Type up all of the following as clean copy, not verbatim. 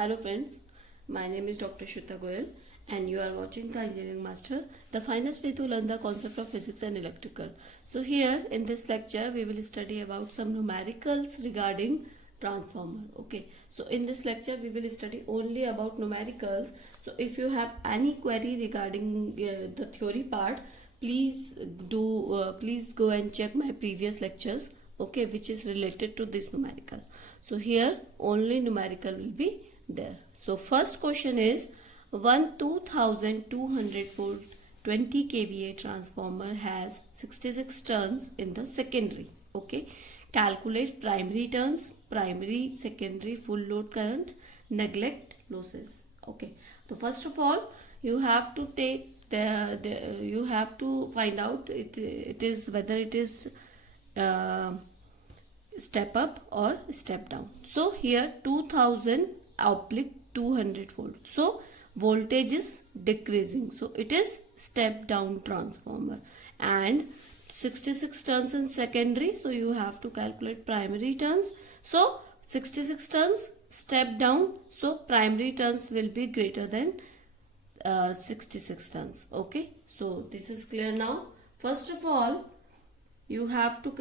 Hello friends, my name is Dr. Shruta Goyal and you are watching the Engineering Master, the finest way to learn the concept of physics and electrical. So here in this lecture we will study about some numericals regarding transformer. Okay, so in this lecture we will study only about numericals. So if you have any query regarding the theory part, please go and check my previous lectures, okay, which is related to this numerical. So here only numerical will be there. So first question is, one 2200 volt 20 kVA transformer has 66 turns in the secondary. Okay, calculate primary turns, primary, secondary, full load current, neglect losses. Okay, so first of all you have to take you have to find out it is whether it is step up or step down. So here 2000/200 volt. So voltage is decreasing. So it is step down transformer. And 66 turns in secondary. So you have to calculate primary turns. So 66 turns step down. So primary turns will be greater than 66 turns. Okay. So this is clear now. First of all, you have to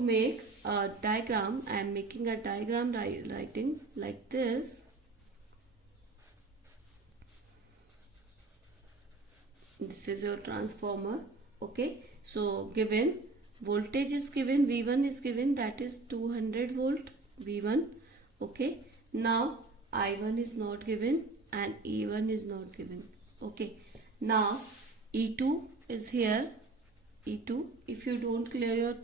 make a diagram. I am making a diagram writing like this. This is your transformer. Okay, so given voltage is given, V1 is given, that is 200 volt V1. Okay, now I1 is not given and E1 is not given. Okay, now E2 is here. E2. If you don't clear your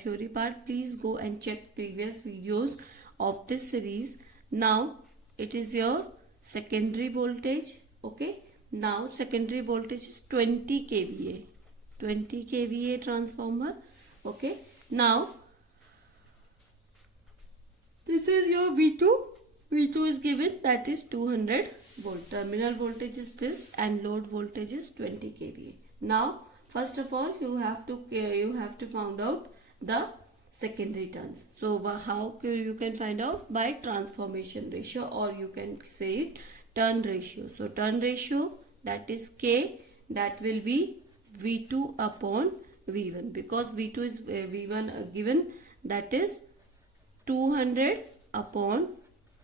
theory part, please go and check previous videos of this series. Now it is your secondary voltage. Okay, now secondary voltage is 20 kVA, 20 kVA transformer. Okay, now this is your V2. V2 is given, that is 200 volt. Terminal voltage is this and load voltage is 20 kVA. Now first of all you have to find out the secondary turns. So how you can find out? By transformation ratio, or you can say it turn ratio. So turn ratio, that is K, that will be V2 upon V1, because V2 is V1 given, that is 200 upon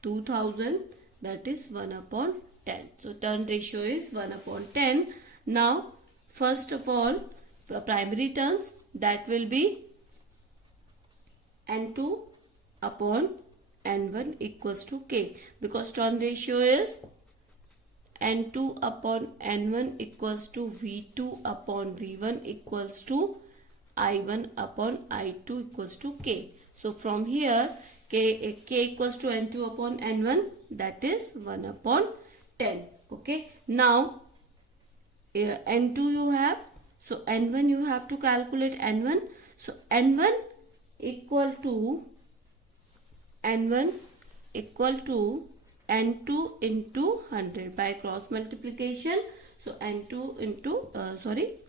2000, that is 1 upon 10. So turn ratio is 1 upon 10. Now first of all, the primary turns, that will be N2 upon N1 equals to K, because turn ratio is N2 upon N1 equals to V2 upon V1 equals to I1 upon I2 equals to K. So from here K equals to N2 upon N1, that is 1 upon 10. Okay, now N2 you have, so N1 you have to calculate N1. So N1 equal to N2 into 100 by cross multiplication. So N2 into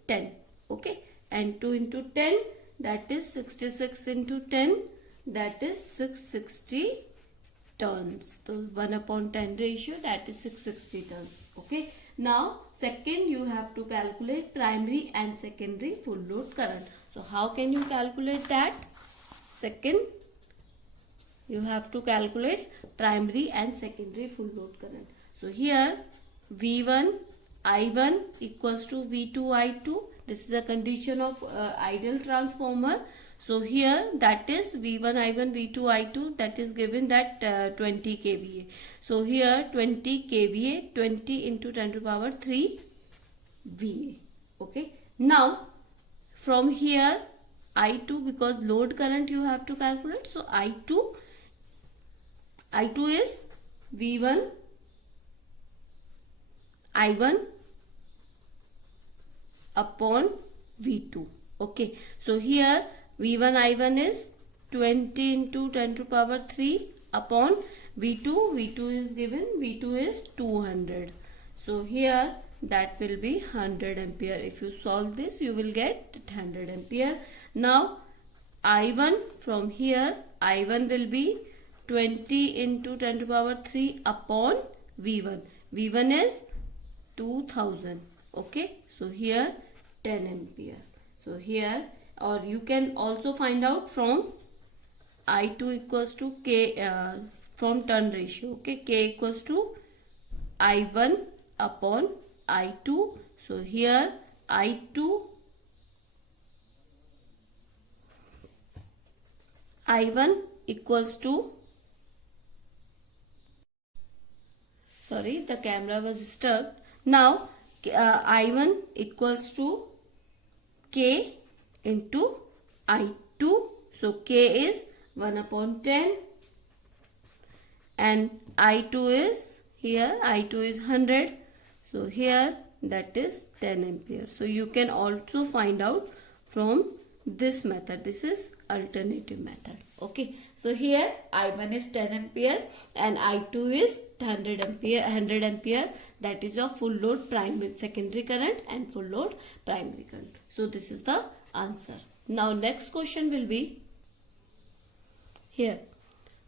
10. Okay, N2 into 10, that is 66 into 10, that is 660 turns. So 1 upon 10 ratio, that is 660 turns. Okay, now second you have to calculate primary and secondary full load current. So how can you calculate that? Second, you have to calculate primary and secondary full load current. So here V1 I1 equals to V2 I2. This is the condition of ideal transformer. So here that is V1 I1 V2 I2, that is given that 20 kVA. So here 20 kVA, 20 into 10 to power 3 VA. Okay, now from here I2, because load current you have to calculate. So I2 is V1 I1 upon V2. Okay, so here V1 I1 is 20 into 10 to power 3 upon V2. V2 is given, V2 is 200. So here that will be 100 ampere. If you solve this, you will get 100 ampere. Now I1, from here I1 will be 20 into 10 to power 3 upon V1. V1 is 2000. Okay, so here 10 ampere. So here, or you can also find out from I2 equals to K from turn ratio. Okay, K equals to I1 upon I2. So here I1 equals to, sorry, the camera was stuck. Now I1 equals to K into I2. So K is 1 upon 10 and I2 is, here I2 is 100. So here that is 10 ampere. So you can also find out from this method. This is alternative method. Okay, so here I1 is 10 ampere and I2 is 100 ampere. That is your full load primary secondary current and full load primary current. So this is the answer. Now next question will be here.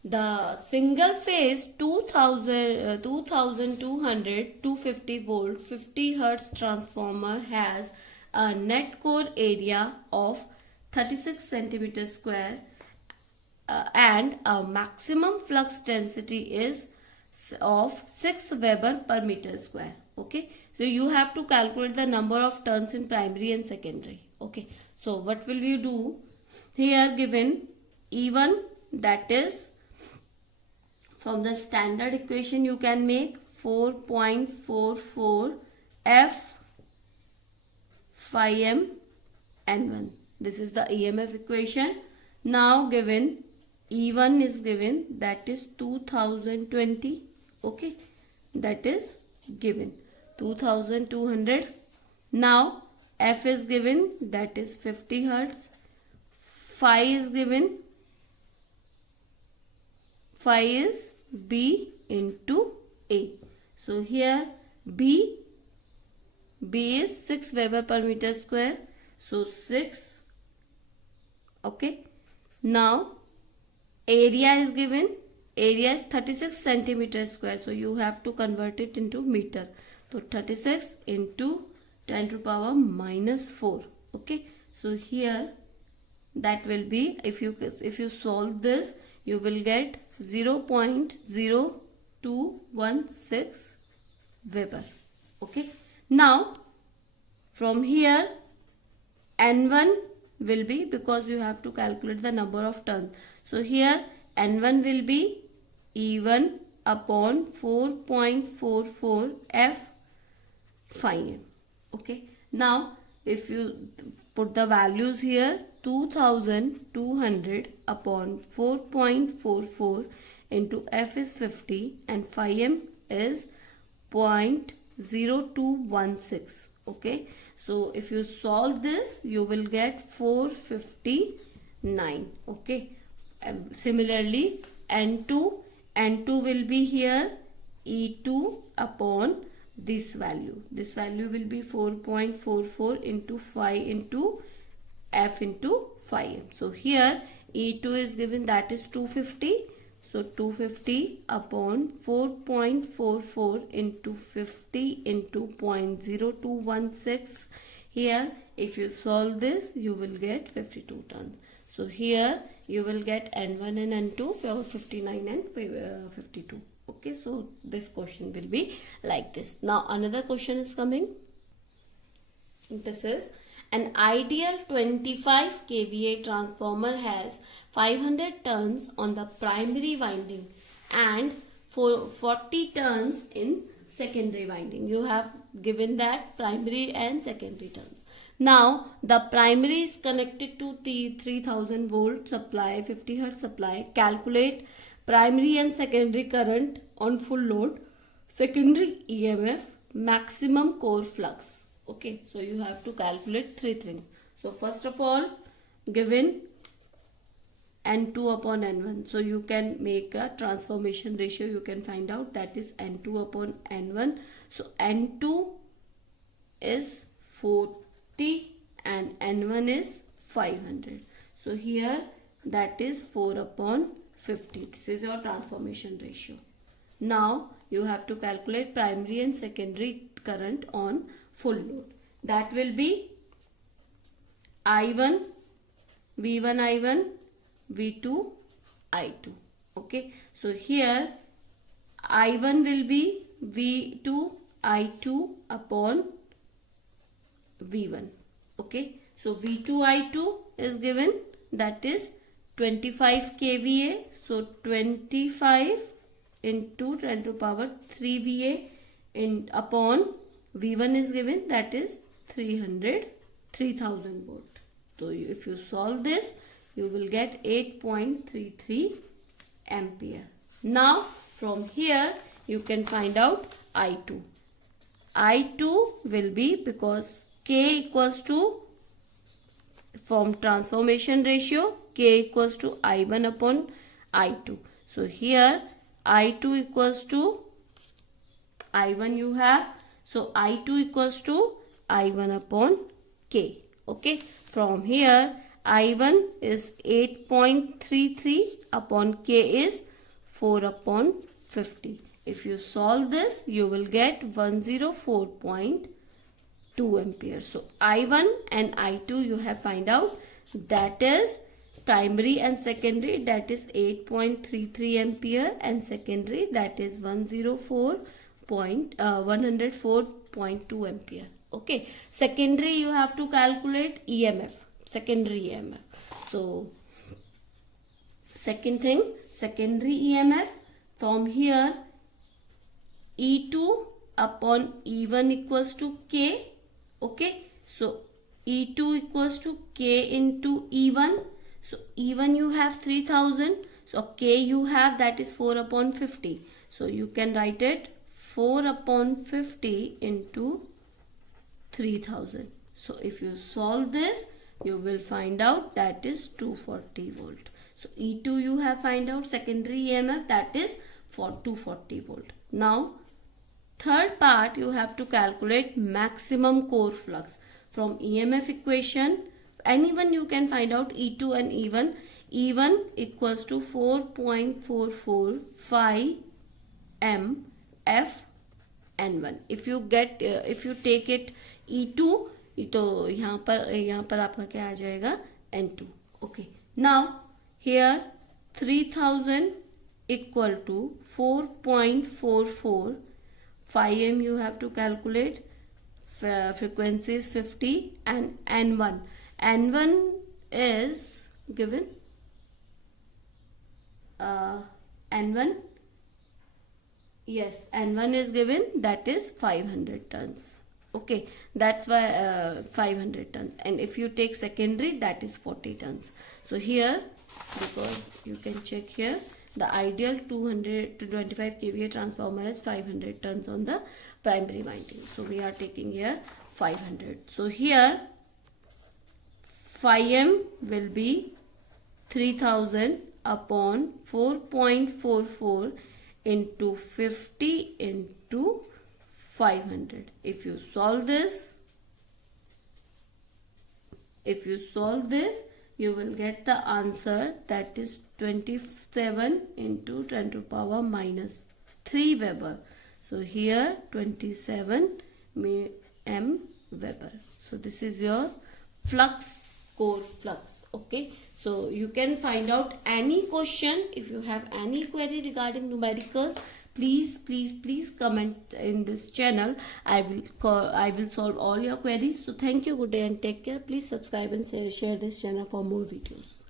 The single phase 250 volt 50 hertz transformer has a net core area of 36 centimeter square and a maximum flux density is of 6 Weber per meter square. Okay, so you have to calculate the number of turns in primary and secondary. Okay, so what will you do? Here given E1, that is, from the standard equation you can make 4.44 F phi m N1. This is the EMF equation. Now given E1 is given, that is 2020. Okay, that is given 2200. Now F is given, that is 50 hertz. Phi is given, phi is B into A. So here B is 6 Weber per meter square. So 6. Okay. Now area is given. Area is 36 centimeter square. So you have to convert it into meter. So 36 into 10 to power minus 4. Okay. So here that will be, if you solve this, you will get 0.0216 Weber. Okay. Now from here N1 will be, because you have to calculate the number of turns. So here N1 will be E1 upon 4.44 F phi m. Okay. Now if you put the values here, 2200 upon 4.44 into F is 50 and phi m is 0.0216. Okay, so if you solve this, you will get 459. Okay, similarly N2 will be here E2 upon this value. This value will be 4.44 into phi into F into phi m. So here E2 is given, that is 250. So 250 upon 4.44 into 50 into 0.0216. Here if you solve this, you will get 52 turns. So here you will get N1 and N2 for 59 and 52. Okay, so this question will be like this. Now another question is coming. This is, an ideal 25 kVA transformer has 500 turns on the primary winding and 40 turns in secondary winding. You have given that primary and secondary turns. Now the primary is connected to the 3000 volt supply, 50 hertz supply. Calculate primary and secondary current on full load, secondary EMF, maximum core flux. Okay, so you have to calculate three things. So first of all, given N2 upon N1. So you can make a transformation ratio. You can find out, that is N2 upon N1. So N2 is 40 and N1 is 500. So here that is 4 upon 50. This is your transformation ratio. Now you have to calculate primary and secondary current on full load. That will be I1, V1 I1, V2 I2. Okay, so here I1 will be V2 I2 upon V1. Okay, so V2 I2 is given, that is 25 kVA. So 25 into 10 to power 3 VA in upon V1 is given, that is 3000 volt. So if you solve this, you will get 8.33 ampere. Now from here you can find out I2. I2 will be, because K equals to, from transformation ratio, K equals to I1 upon I2. So here I2 equals to I1 you have. So I2 equals to I1 upon K. Okay. From here I1 is 8.33 upon K is 4 upon 50. If you solve this, you will get 104.2 ampere. So I1 and I2 you have find out, that is primary and secondary, that is 8.33 ampere, and secondary, that is 104.2 ampere. Okay, secondary you have to calculate EMF, secondary EMF. So second thing, secondary EMF, from here E2 upon E1 equals to K. Okay, so E2 equals to K into E1. So E1 you have 3000. So K you have, that is 4 upon 50. So you can write it 4 upon 50 into 3000. So if you solve this, you will find out that is 240 volt. So E2 you have find out secondary EMF, that is for 240 volt. Now third part, you have to calculate maximum core flux. From EMF equation, anyone you can find out E2 and E1. E1 equals to 4.445 m F N1. If you take it E2, तो यहाँ पर आपका क्या आ जाएगा, N2. Okay. Now here 3000 equal to 4.44 5m you have to calculate. Frequency is 50, and N1 is given, N1 is given, that is 500 tons. Okay, that's why 500 tons. And if you take secondary, that is 40 tons. So here, because you can check here, the ideal 200 to 25 kVA transformer is 500 tons on the primary winding. So we are taking here 500. So here 5m will be 3000 upon 4.44 into 50 into 500. If you solve this, you will get the answer, that is 27 into 10 to power minus 3 Weber. So here 27 m Weber. So this is your flux, core flux. Okay, so you can find out any question. If you have any query regarding numericals, please comment in this channel. I will solve all your queries. So thank you, good day and take care. Please subscribe and share this channel for more videos.